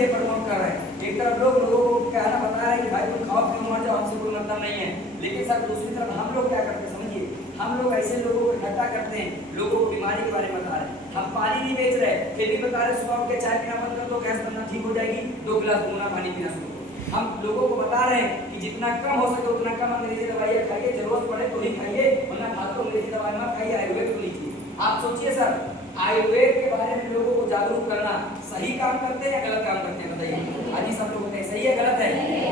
चीजें प्रमोट कर रहे हैं। एक तरफ लोगों को क्या है ना बता रहे हैं कि भाई तुम खाओ क्यों मर जाओ, हमसे कोई मतलब नहीं है, लेकिन सर दूसरी तरफ हम लोग क्या करते हैं समझिए, हम लोग ऐसे लोगों को इकट्ठा करते हैं, लोगों को बीमारी के बारे में बता रहे हैं। हम पानी नहीं बेच रहे, फिर भी बता रहे सुबह उठ के चाय पीना बंद कर दो, गैस बनना ठीक हो जाएगी, 2 गिलास गुनगुना पानी पीना शुरू करो। हम लोगों को बता रहे हैं कि जितना कम हो सके उतना कम अंग्रेजी दवाइयाँ खाइए, जरूरत पड़े तो ही खाइए, वरना खाते अंग्रेजी दवाई मत खाइए, आयुर्वेद को लीजिए। आप सोचिए सर, आयुर्वेद के बारे में लोगों को जागरूक करना सही काम करते हैं या गलत काम करते हैं बताइए। आज ही सब लोग बताइए सही है गलत है?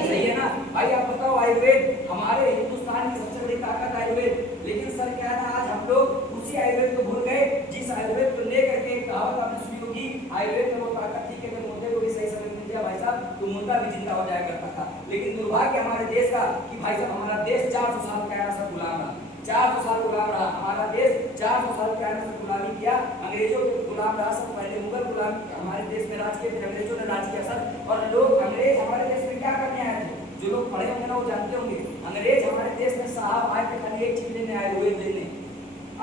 सही है ना भाई। आप बताओ, आयुर्वेद हमारे हिंदुस्तान की सबसे बड़ी ताकत आयुर्वेद, लेकिन सर क्या है ना आज हम लोग उसी आयुर्वेद को भूल गए जिस आयुर्वेद को लेकर के कहावत आपने सुनी होगी, आयुर्वेद में वो ताकत थी कि अगर मुर्दे को भी सही समय मिल गया भाई साहब तो मुर्दा भी जिंदा हो जाया करता था। लेकिन दुर्भाग्य हमारे देश का कि भाई साहब हमारा देश 400 साल का ऐसा गुलाम रहा, 400 साल गुलाम रहा हमारा देश, 400 साल के आने से गुलामी किया, अंग्रेजों के गुलाम रहा। सब पहले मुगल गुलाम हमारे देश में राज किए, फिर अंग्रेजों ने राज किया सर। और लोग अंग्रेज हमारे देश में क्या करने आए थे, जो लोग पढ़े होंगे ना वो जानते होंगे, अंग्रेज हमारे देश में साहब आए थे खाली एक चीज लेने, आयुर्वेद लेने।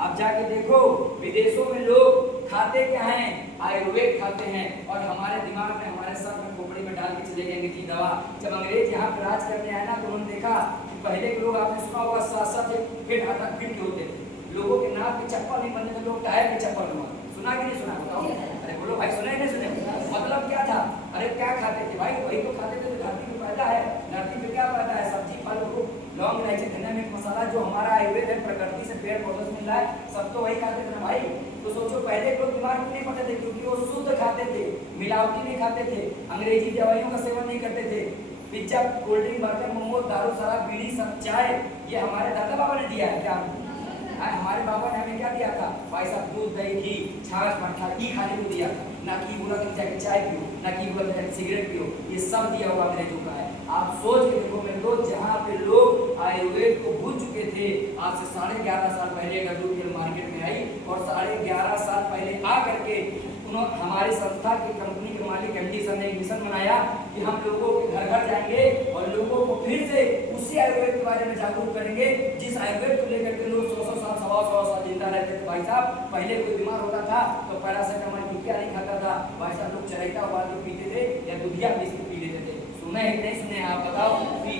आप जाके देखो विदेशों में लोग खाते क्या हैं, आयुर्वेद खाते हैं, और हमारे दिमाग में हमारे सर में खोपड़ी में डाल के चले गए अंग्रेजी दवा। जब अंग्रेज यहाँ पर राज करने आए ना तो उन्होंने देखा कि पहले के लोग आपने सुना होगा 7-7 फीट 8 फीट के होते थे, लोगों के नाक में चप्पल नहीं बनते थे, लोग टायर में चप्पल हुआ। सुना कि नहीं सुना बताओ? अरे बोलो भाई, सुने नहीं सुने? मतलब क्या था? अरे क्या खाते थे भाई, वही तो खाते थे जो धरती में पैदा है। धरती में क्या पैदा है? सब्जी फल फ्रूट लौंग इलायची धनिया मिर्च मसाला, जो हमारा आयुर्वेद है प्रकृति से पेड़ पौधों से मिल रहा है, सब तो वही खाते थे ना भाई। तो सोचो पहले लोग बीमार क्यों नहीं पड़ते थे, क्योंकि वो शुद्ध खाते थे, मिलावटी नहीं खाते थे, अंग्रेजी दवाइयों का सेवन नहीं करते थे। Pizza cold drink burger momo दारू शराब बीड़ी सब चाय ये हमारे दादा बाबा ने दिया है क्या? हमारे बाबा ने हमें क्या दिया था भाई साहब? दूध दही घी छाछ मट्ठा घी खाने को दिया था, ना कि बोला कि जाके चाय पियो, ना कि बोला जाके सिगरेट पियो, ये सब दिया हुआ अंग्रेजों का है। आप सोच के देखो मेरे दोस्त, जहाँ पे लोग आयुर्वेद को भूल चुके थे, आज से 11.5 साल पहले डब्ल्यूपीएल मार्केट में आई और 11.5 साल पहले आ करके उन्होंने हमारी संस्था की कंपनी के मालिक एमडी सर ने एक मिशन बनाया कि हम लोगों के घर घर जाएंगे और लोगों को फिर से उसी आयुर्वेद के बारे में जागरूक करेंगे जिस आयुर्वेद को लेकर के लोग 100 साल 125 साल जिंदा रहते थे। भाई साहब पहले कोई बीमार होता था तो पैरासिटामोल टिकिया नहीं खाता था भाई साहब, लोग चराइता उबाल के पीते थे या दूधिया पीस के पी लेते थे। सुने है नहीं सुने? आप बताओ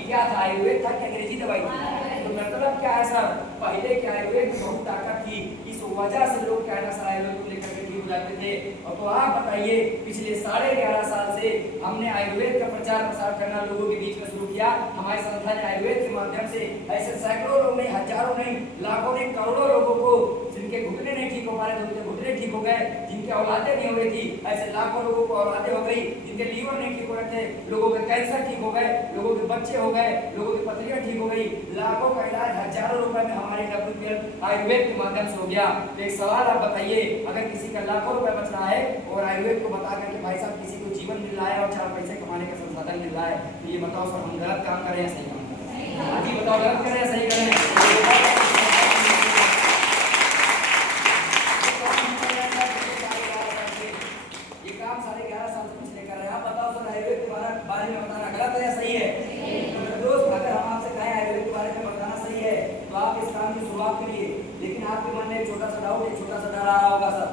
क्या था? आयुर्वेद था कि अंग्रेजी दवाई थी? तो मतलब क्या है सर, पहले के आयुर्वेद में बहुत ताकत थी, इस वजह से लोग क्या है ना सर आयुर्वेद को लेकर के ठीक हो जाते थे। और तो आप बताइए पिछले 11.5 साल से हमने आयुर्वेद का प्रचार प्रसार करना लोगों के बीच में शुरू किया। हमारी संस्था ने आयुर्वेद के माध्यम से ऐसे सैकड़ों लोग नहीं, हजारों नहीं, लाखों नहीं, करोड़ों लोगों को जिनके घुटने नहीं ठीक हो पा रहे थे उनके घुटने ठीक हो गए, जिनके औलादे नहीं हो रही थी ऐसे लाखों लोगों को औलादे हो गई, जिनके लीवर नहीं ठीक हो रहे थे लोगों के कैंसर ठीक हो गए, लोगों के बच्चे हो गए, लोगों की पथरियां ठीक हो गई, लाखों का इलाज हजारों रुपए में हमारे डब्ल्यूपीएल आयुर्वेद के माध्यम से हो गया। तो एक सवाल आप बताइए, अगर किसी का लाखों रुपए बच रहा है और आयुर्वेद को बता करके भाई साहब किसी को जीवन मिल रहा है और 4 पैसे कमाने का संसाधन मिल रहा है, तो ये बताओ सर हम गलत काम करें या सही काम करें? हाँ जी बताओ, गलत करें या सही करें? आपके मन में एक छोटा सा डाउट, एक छोटा सा डर आ रहा होगा सर,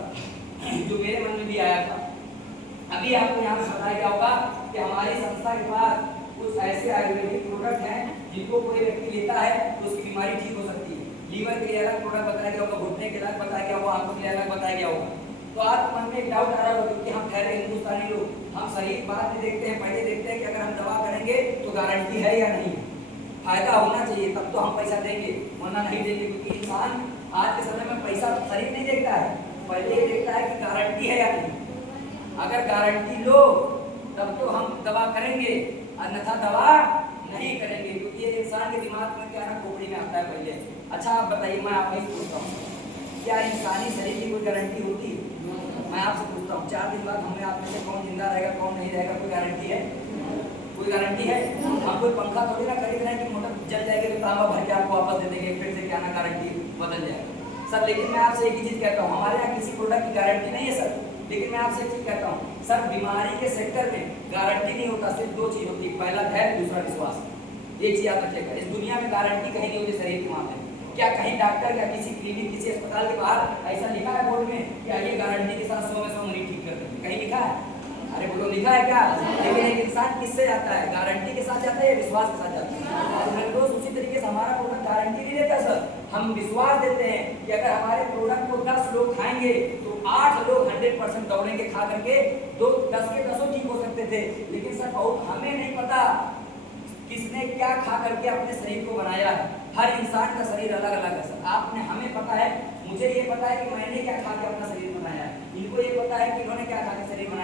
जो मेरे मन में भी आया था। अभी आपको यहाँ पे बताया गया होगा कि हमारी संस्था के पास कुछ ऐसे आयुर्वेदिक प्रोडक्ट हैं जिनको कोई व्यक्ति लेता है तो उसकी बीमारी ठीक हो सकती है। लीवर के लिए अलग प्रोडक्ट बताया गया होगा, घुटने के अलग बताया गया होगा, आंखों के लिए अलग बताया गया होगा। तो आपके मन में एक डाउट आ रहा होगा क्योंकि हम ठहरे हिंदुस्तानी लोग, हम शरीर बाद में देखते हैं, पहले देखते हैं कि अगर हम दवा करेंगे तो गारंटी है या नहीं, फायदा होना चाहिए तब तो हम पैसा देंगे, वरना नहीं देंगे। क्योंकि इंसान आज के समय में पैसा शरीर नहीं देखता है, पहले ये देखता है कि गारंटी है या नहीं। अगर गारंटी लो तब तो हम दवा करेंगे, अन्यथा दवा नहीं करेंगे, क्योंकि ये इंसान के दिमाग में क्या है खोपड़ी में आता है पहले। अच्छा आप बताइए, मैं आपसे पूछता हूँ, क्या इंसानी शरीर की कोई गारंटी होती है? मैं आपसे पूछता हूँ, 4 दिन बाद हमें आप में से कौन जिंदा रहेगा कौन नहीं रहेगा, कोई गारंटी है? कोई गारंटी है? हम कोई पंखा थोड़ी ना खरीद रहे हैं कि मोटर जल जाएगी तो तांबा भर के आपको वापस दे देंगे, फिर से क्या ना गारंटी बदल जाएगा सर। लेकिन मैं आपसे एक ही चीज कहता हूँ, हमारे यहाँ किसी प्रोडक्ट की गारंटी नहीं है सर, लेकिन मैं आपसे एक चीज कहता हूँ सर, बीमारी के सेक्टर में गारंटी नहीं होता, सिर्फ 2 चीज होती है, पहला धैर्य, दूसरा विश्वास। ये चीज याद रखिएगा, इस दुनिया में गारंटी कहीं नहीं होती शरीर के मामले में। क्या कहीं डॉक्टर या किसी क्लिनिक किसी अस्पताल के बाहर ऐसा लिखा है बोर्ड में कि ये गारंटी के साथ 100 में 100 मरीज ठीक कर देंगे? कहीं लिखा है? अरे बोलो लिखा है क्या? लेकिन एक इंसान किससे जाता है? गारंटी के साथ जाता है या विश्वास के साथ जाता है? तो दोस्त उसी तरीके से हमारा प्रोडक्ट गारंटी नहीं देता सर, हम विश्वास देते हैं कि अगर हमारे प्रोडक्ट को 10 लोग खाएंगे तो 8 लोग 100% दौड़ेंगे खा करके, 10 के 10 ठीक हो सकते थे। लेकिन सर बहुत हमें नहीं पता किसने क्या खा करके अपने शरीर को बनाया है। हर इंसान का शरीर अलग अलग है सर। आपने हमें पता है, मुझे ये पता है कि मैंने क्या खा के अपना शरीर बनाया है, इनको ये पता है कि इन्होंने क्या खा के शरीर बनाया